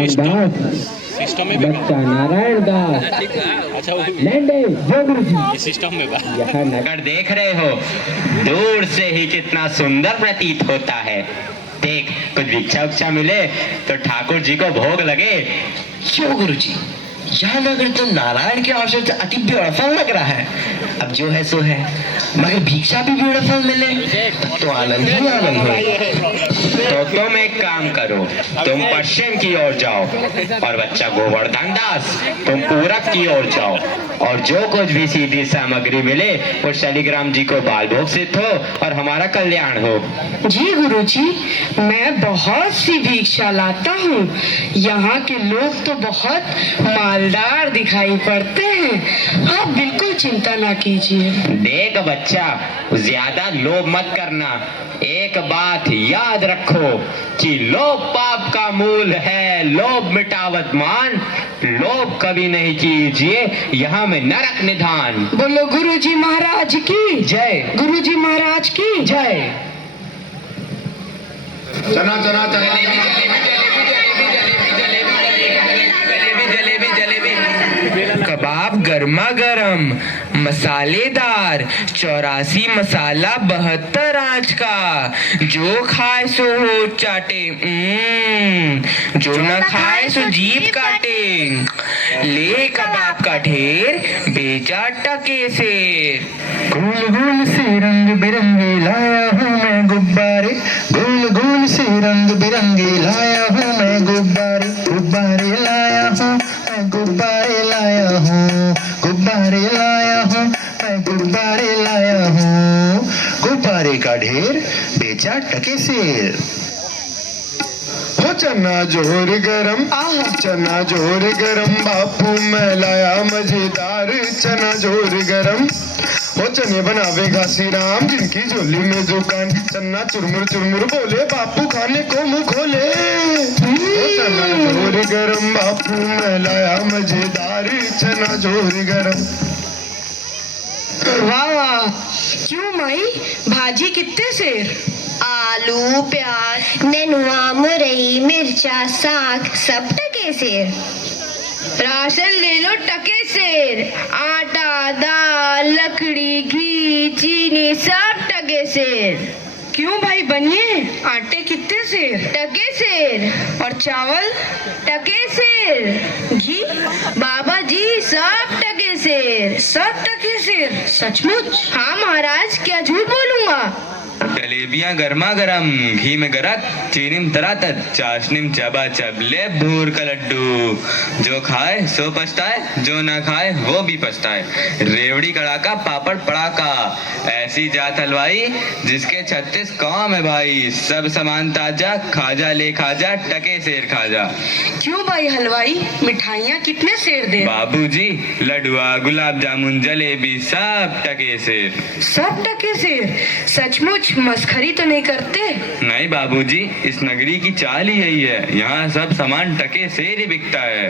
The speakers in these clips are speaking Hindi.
नारायण दास, बच्चा नारायण दास। अच्छा वो लैंडे जय गुरु जी। ये सिस्टम में बा यह नगर देख रहे हो, दूर से ही कितना सुंदर प्रतीत होता है। देख, कुछ भिक्षा उक्षा मिले तो ठाकुर जी को भोग लगे। क्यों गुरुजी, यह नगर तो नारायण के अवसर से अति ब्यूटीफुल लग रहा है। अब जो है सो है, मगर भिक्षा भी ब्यूटीफुल मिले तो आनंद ही आनंद हो। तो तुम एक काम करो, तुम पश्चिम की ओर जाओ और बच्चा गोवर्धन दास तुम पूरब की ओर जाओ, और जो कुछ भी सीधी सामग्री मिले वो शालिग्राम जी को बाल भोग सिद्ध हो और हमारा कल्याण हो। जी गुरुजी, मैं बहुत सी भिक्षा लाता हूँ। यहाँ के लोग तो बहुत मालदार दिखाई पड़ते हैं। आप बिल्कुल चिंता ना कीजिए। देख बच्चा, ज्यादा लोभ मत करना। एक बात याद रखो कि लोभ पाप का मूल है। लोभ मिटावत मान, लोभ कभी नहीं कीजिए, यहाँ में नरक निधान। बोलो गुरुजी महाराज की जय। गुरुजी महाराज की जय। चना चना चना कबाब गर्मा गर्म, मसालेदार, 84 मसाला 72 आंच का। जो खाए सो हो चाटे, जो न खाए सो जीभ काटे। ले कबाब का ढेर, बेचा टके से। गोल गोल से रंग बिरंगे लाया हूँ मैं गुब्बारे, गोल गोल से रंग बिरंगे लाया हूँ मैं गुब्बारे, गुब्बारे लाया हूँ मैं, गुब्बारे लाया हूँ, गुब्बारे लाया हूँ मैं, गुब्बारे लाया हूँ। गुब्बारे का ढेर, बेचा टके सेर। हो चना जोर गरम, चना जोर गरम, बापू मैं लाया मजेदार चना जोर गरम। हो चने बनावेगा श्री राम, जिनकी झोली में दुकान। चन्ना चुरमुर चुरमुर बोले, बापू खाने को मुंह खोले। हो चना जोर गरम, बापू मैं लाया मजेदार चना जोर गरम। वाह वाह, क्यों माई, भाजी कितने सेर? आलू, प्याज, नेनुआ, मुरई, मिर्चा, साग सब टके सेर। राशन ले लो टके सेर। आटा, दाल, लकड़ी, घी, चीनी सब टके सेर। क्यों भाई बनिए, आटे कितने सेर? टके सेर। और चावल? टके सेर। घी? बाबा जी सब टके सेर। सब टके सेर? सचमुच? हाँ महाराज, क्या झूठ बोलूंगा। जलेबियां गर्मा गर्म, घी में गरक, चीनी में तरातत, चाशनी में चबाचब, ले भूर का लड्डू। जो खाए सो पछताए, जो ना खाए वो भी पछताए। रेवड़ी कड़ाका, पापड़ पड़ाका, ऐसी जात हलवाई जिसके 36 काम है भाई। सब सामान ताजा, खाजा ले खाजा, टके सेर खाजा। क्यों भाई हलवाई, मिठाइयाँ कितने सेर दे? बाबूजी, लडुआ, गुलाब जामुन, जलेबी सब टके सेर। सब टके सेर? सचमुच मस्खरी तो नहीं करते? नहीं बाबूजी, इस नगरी की चाल ही यही है। यहाँ सब सामान टके से ही बिकता है।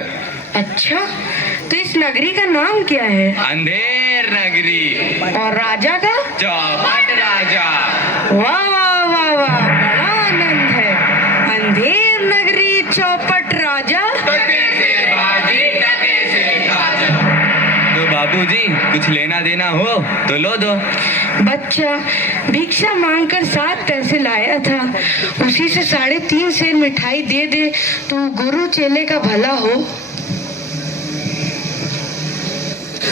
अच्छा, तो इस नगरी का नाम क्या है? अंधेर नगरी। और राजा का? चौपट राजा। वाह वाह वाह वाह, बड़ा आनंद है। अंधेर नगरी, चौपट राजा। तो बाबूजी, कुछ लेना देना हो तो लो दो। बच्चा भिक्षा मांगकर 7 पैसे लाया था, उसी से 3.5 सेर मिठाई दे दे तो गुरु चेले का भला हो।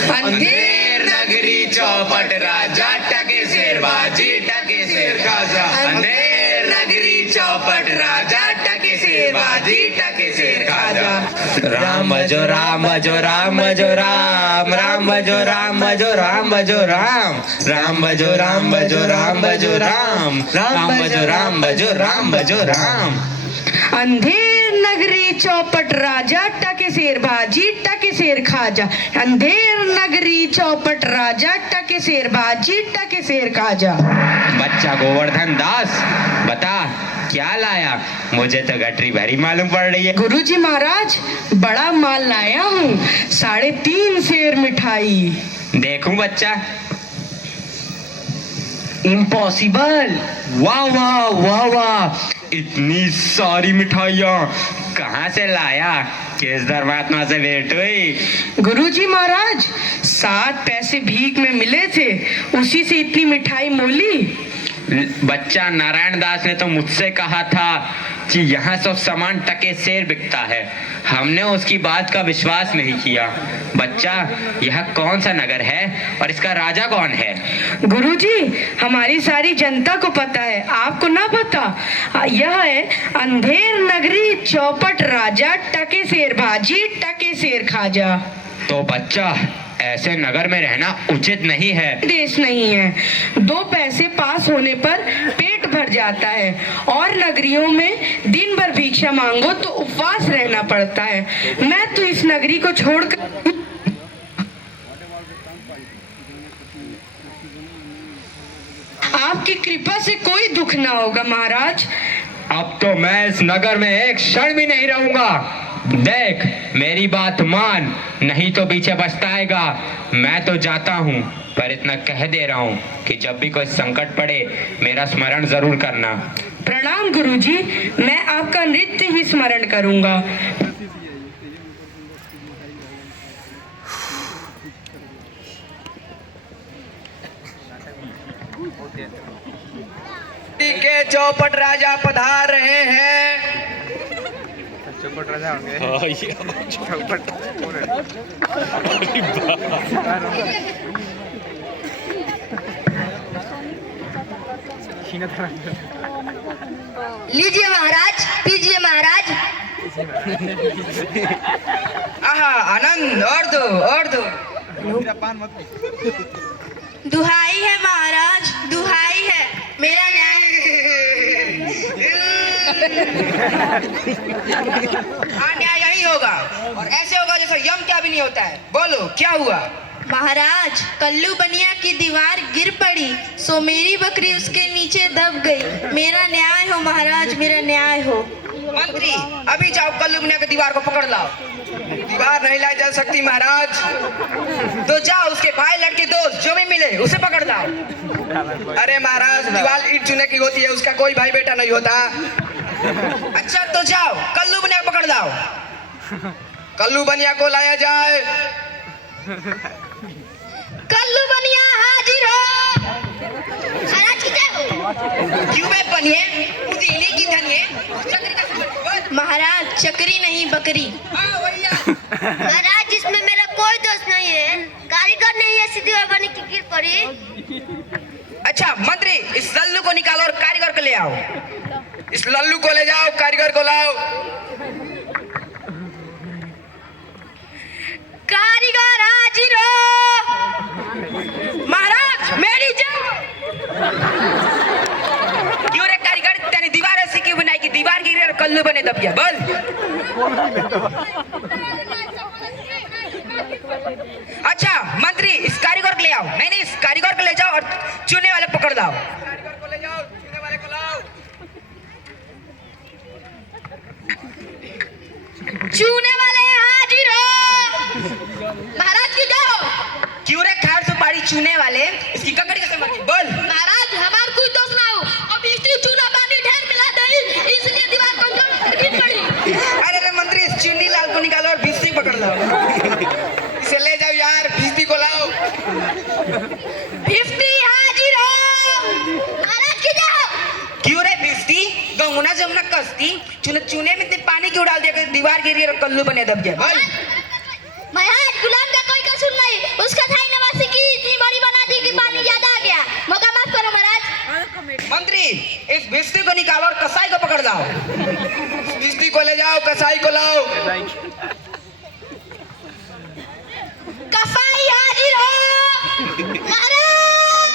अंधेर नगरी, चौपट राजा, टके सेर बाजी, टके सेर खाजा। अंधेर नगरी, चौपट राजा, टके सेर बाजी, टके सेर खाजा। राम भजो राम भजो राम भजो राम, राम भजो राम भजो राम भजो राम, राम भजो राम भजो राम भजो राम, राम भजो राम भजो राम भजो राम। अंधेर नगरी, चौपट राजा, टके सेर भाजी, टके सेर खाजा। अंधेर नगरी, चौपट राजा, टके सेर भाजी, टके सेर खाजा। बच्चा गोवर्धन दास, बता क्या लाया? मुझे तो गठरी भरी मालूम पड़ रही है। गुरुजी महाराज, बड़ा माल लाया हूँ, 3.5 सेर मिठाई। देखूं बच्चा? इम्पॉसिबल। वाह वाह वाह वाह, इतनी सारी मिठाइयाँ कहाँ से लाया? किस धर्मात्मा से भेंट हुई? गुरुजी महाराज 7 पैसे भीख में मिले थे, उसी से इतनी मिठाई मोली। बच्चा, नारायण दास ने तो मुझसे कहा था कि यहाँ सब सामान टके सेर बिकता है। हमने उसकी बात का विश्वास नहीं किया। बच्चा, यह कौन सा नगर है और इसका राजा कौन है? गुरुजी, हमारी सारी जनता को पता है, आपको ना पता? यह है अंधेर नगरी, चौपट राजा, टके शेर भाजी, टके शेर खाजा। तो बच्चा, ऐसे नगर में रहना उचित नहीं है। देश नहीं है, 2 पैसे पास होने पर पेट भर जाता है, और नगरियों में दिन भर भिक्षा मांगो तो उपवास रहना पड़ता है। मैं तो इस नगरी को छोड़कर आपकी कृपा से कोई दुख ना होगा महाराज। अब तो मैं इस नगर में एक क्षण भी नहीं रहूंगा। देख, मेरी बात मान, नहीं तो पीछे पछताएगा। मैं तो जाता हूँ, पर इतना कह दे रहा हूँ कि जब भी कोई संकट पड़े मेरा स्मरण जरूर करना। प्रणाम गुरुजी, मैं आपका नित्य ही स्मरण करूंगा। के चौपट राजा पधार रहे हैं। लीजिए महाराज, पीजिए महाराज। आहा, आनंद, और दो, और दो। दुहाई है महाराज, दुहाई है, मेरा न्याय। हाँ, न्याय यही होगा, और ऐसे होगा जैसा यम क्या भी नहीं होता है। बोलो, क्या हुआ? महाराज, कल्लू बनिया की दीवार गिर पड़ी, सो मेरी बकरी उसके नीचे दब गई। मेरा न्याय हो महाराज, मेरा न्याय हो। मंत्री, अभी जाओ कल्लू बनिया की दीवार को पकड़ लाओ। दीवार नहीं लाई जा सकती महाराज, तो जाओ उसके भाई लड़के दोस्त जो भी मिले उसे पकड़ लाओ। अरे महाराज, दीवार ईंट चुने की होती है, उसका कोई भाई बेटा नहीं होता। अच्छा, तो जाओ कल्लू बनिया को पकड़ लाओ। कल्लू बनिया को लाया जाए। कल्लू बनिया हाजिर हो। महाराज की जय हो। क्यों बे बनिए, पुदीने की धनिए, चक्री का बोल। महाराज, चक्री नहीं बकरी। हाँ भैया। महाराज, इसमें मेरा कोई दोष नहीं है, कारीगर नहीं है, सीधी और बनी की गिर पड़ी। अच्छा मंत्री, इस लल्लू को निकालो और कारीगर को ले आओ। इस लल्लू को ले जाओ, कारीगर को लाओ। कारीगर हाजिर हो। महाराज, मेरी जय। क्यों रे कारीगर, तेरी दीवार ऐसी क्यों बनाई कि दीवार गिरी और कल्लू बने दब गया? बोल। अच्छा मंत्री, इस कारीगर को ले आओ। नहीं नहीं, इस कारीगर को ले जाओ और चूने वाले पकड़ लाओ। कारीगर को ले जाओ, चूने वाले को लाओ। चूने वाले हाजिर हो। महाराज की जय हो। क्यों रे खाड़ सुपारी चूने वाले, इसकी ककड़ी कैसे मर गई? बोल। महाराज, हमार कोई दोष ना हो, अब इसलिए चूना पानी ढेर मिला दे, इसलिए दीवार कमजोर होकर गिर पड़ी। अरे रे मंत्री, इस चुन्नी लाल को निकालो और भिस्ती पकड़ लाओ। इसे ले जाओ यार, भिस्ती को लाओ। भिस्ती हाजिर हो। महाराज की जय हो। क्यों रे भिस्ती, गंगुना जमुना कस्ती, चूने में इतने पानी क्यों डाल दिया कि दीवार गिरी और कल्लू बने दब गया? बोल। महाराज, गुलाम का कोई कसूर नहीं, उसका थाई नवासी की इतनी बड़ी बना दी कि पानी ज्यादा आ गया। मौका माफ करो महाराज। मंत्री, इस भिस्ती को निकालो और कसाई को पकड़ लाओ। भिस्ती को ले जाओ, कसाई को लाओ। कसाई हाजिर हो। महाराज,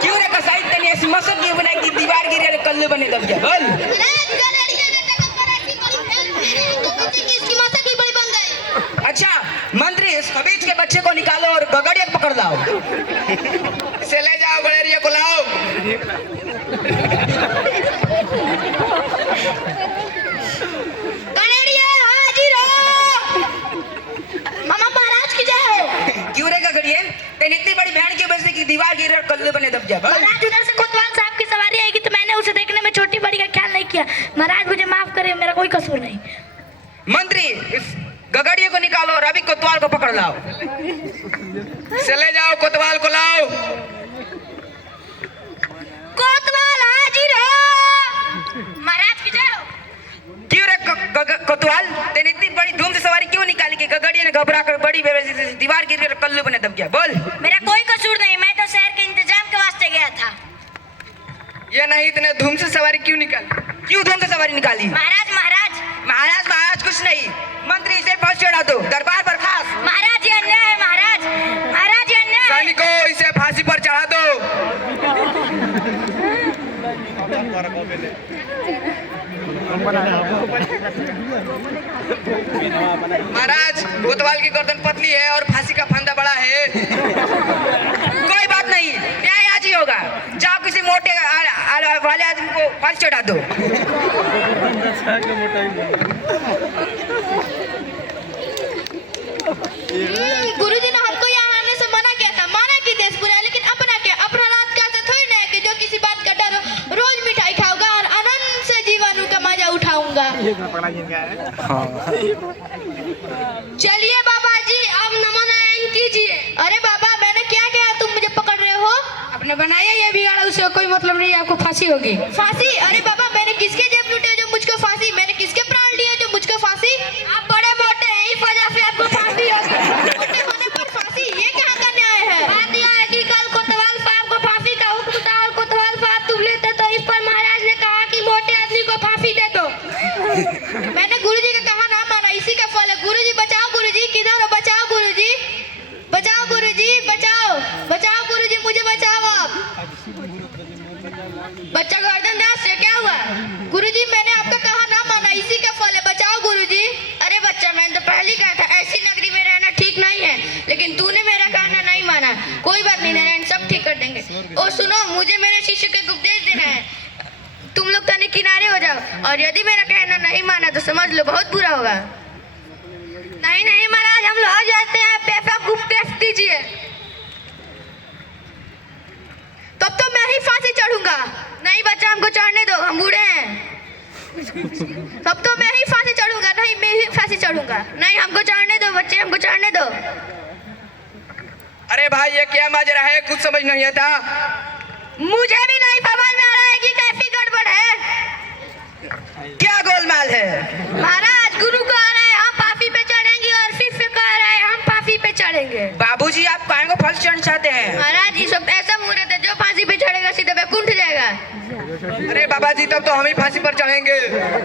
क्यों रे कसाई, तेरी ऐसी मसद क्यों बनाई कि दीवार गिरी और कल्लू बने दब गया? बोल। अच्छा मंत्री, इस खबीज के बच्चे को निकालो और गगड़िया को पकड़ लाओ। इसे ले जाओ, गड़ेरिया को लाओ। गड़ेरिया हाजिर हो। मामा महाराज की जय हो। क्यों रे गगड़िया, तेरी इतनी बड़ी भैंस की वजह से कि दीवार गिरी और कल्लू बने दब गया? बोल। महाराज, उधर से कोतवाल साहब की सवारी आएगी तो मैंने उसे देखने में छोटी बड़ी का ख्याल नहीं किया। किया। महाराज मुझे माफ करें, मेरा कोई कसूर नहीं। मंत्री, इस गगड़िए को निकालो और अभी कोतवाल को पकड़ लाओ। चले जाओ, कोतवाल को लाओ। कोतवाल हाजिर हो। महाराज की जय हो। क्यों रे कोतवाल, तेने इतनी बड़ी धूम से सवारी क्यों निकाली कि गगड़िए ने घबरा कर बड़ी दीवार गिर कर कल्लू बने दब गया? बोल। मेरा कोई कसूर नहीं, मैं तो शहर के इंतजाम के वास्ते गया था। ये नहीं, इतने धूम से सवारी क्यों निकाली? क्यों धूम से सवारी निकाली? महाराज महाराज महाराज महाराज कुछ नहीं, मंत्री इसे फांसी चढ़ा दो, दरबार पर खास। महाराज ये अन्याय है। महाराज महाराज ये अन्याय है। सैनिकों, इसे फांसी पर चढ़ा दो। महाराज, कोतवाल की गर्दन पतली है और फांसी का फंदा बड़ा है। कोई बात नहीं, न्याय आज ही होगा। जाओ किसी मोटे वाले आदमी को फांसी चढ़ा दो। गुरुजी ने हमको यहाँ आने से मना किया था। माना कि देश बुरा है, लेकिन अपना क्या? अपना रात क्या से थोड़ी ना है कि जो किसी बात का डर हो। रोज मिठाई खाऊंगा और आनंद से जीवन का मजा उठाऊंगा। चलिए बाबा जी, अब नमन कीजिए। अरे बाबा, मैंने क्या किया, तुम मुझे पकड़ रहे हो? आपने बनाया ये बिगाड़ा, उससे कोई मतलब नहीं, आपको फांसी होगी। फांसी? अरे बाबा, मैंने किसके जेब लूटे जो मुझको फांसी? मैंने किसके प्राण लिए जो मुझको फांसी? आप बड़े मोटे हैं, इस वजह से आपको फांसी होगी। मोटे होने पर फांसी, ये कहाँ का न्याय है? बात यह है कि कल कोतवाल साहब को फांसी का हुक्म था और कोतवाल साहब तुम लेते, तो इस पर महाराज ने कहा कि मोटे आदमी को फांसी दे दो। मैंने गुरुजी का कहा ना माना, इसी का फल है। गुरुजी बचाओ, गुरुजी किधर हो? बचाओ गुरुजी, बचाओ गुरुजी, बचाओ बचाओ गुरुजी, मुझे बचाओ आप। बच्चा गर्दन दास से क्या हुआ? गुरुजी मैंने आपका कहा ना माना, इसी का फल है। बचाओ गुरुजी। अरे बच्चा, मैंने तो पहले कहा था ऐसी नगरी में रहना ठीक नहीं है, लेकिन तूने मेरा कहना नहीं माना। कोई बात नहीं नारायण, सब ठीक कर देंगे। और सुनो, मुझे मेरे शिष्य को उपदेश देना है। तुम लोग तने किनारे हो जाओ, और यदि मेरा कहना नहीं माना तो समझ लो बहुत बुरा होगा। नहीं नहीं महाराज, हम लोग जाते हैं, पैसा उपदेश दीजिए। तब तो मैं ही फांसी चढ़ूंगा। नहीं बच्चा, हमको चढ़ने दो, हम बूढ़े हैं। तब तो मैं ही फांसी चढ़ूंगा। नहीं, मैं ही फांसी चढ़ूंगा। नहीं, हमको चढ़ने दो बच्चे, हमको चढ़ने दो। अरे भाई, ये क्या माजरा है? कुछ समझ नहीं आता। मुझे भी नहीं समझ में आ रहा है कि कैसी गड़बड़ है। क्या गोलमाल है? महाराज, गुरु कह रहे हैं हम फांसी पे चढ़ेंगे और शिष्य कह रहे हैं हम फांसी पे चढ़ेंगे। बाबूजी, आप काहे को फांसी चढ़ना चाहते हैं? महाराज, ये सब ऐसा मुहूर्त है, जो फांसी पे चढ़ेगा सीधे बैकुंठ जाएगा। अरे बाबा जी, तब तो हम ही फांसी पर चढ़ेंगे।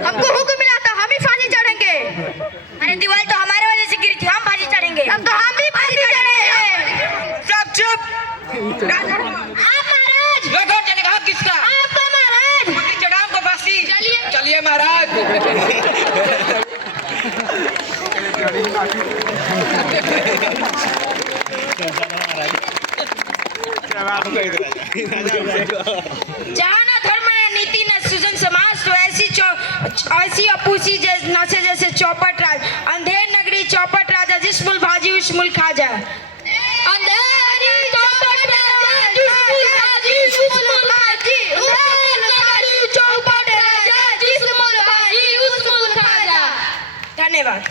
हमको हुक्म मिला था, हम ही फांसी चढ़ेंगे। अरे दीवार तो हमारे वजह से गिरी थी, हम फांसी चढ़ेंगे। तब तो हम भी फांसी चढ़ेंगे। सब चुप। आप महाराज, लगो जाने का हक किसका? आपका महाराज। फांसी चढ़ाओ को फांसी। चलिए। चलिए महाराज। जहाँ ना धर्म न नीति न सुजन समाज, तो ऐसी अपूसी नशे जैसे चौपट राज। अंधेर नगरी चौपट राजा, जिस मुल भाजी उस मुल खाजा। अंधेरी चौपट राजा, जिस मुल भाजी उस मुल भाजी। अंधेरी चौपट राजा, जिस मुल भाजी उस मुल खाजा। धन्यवाद।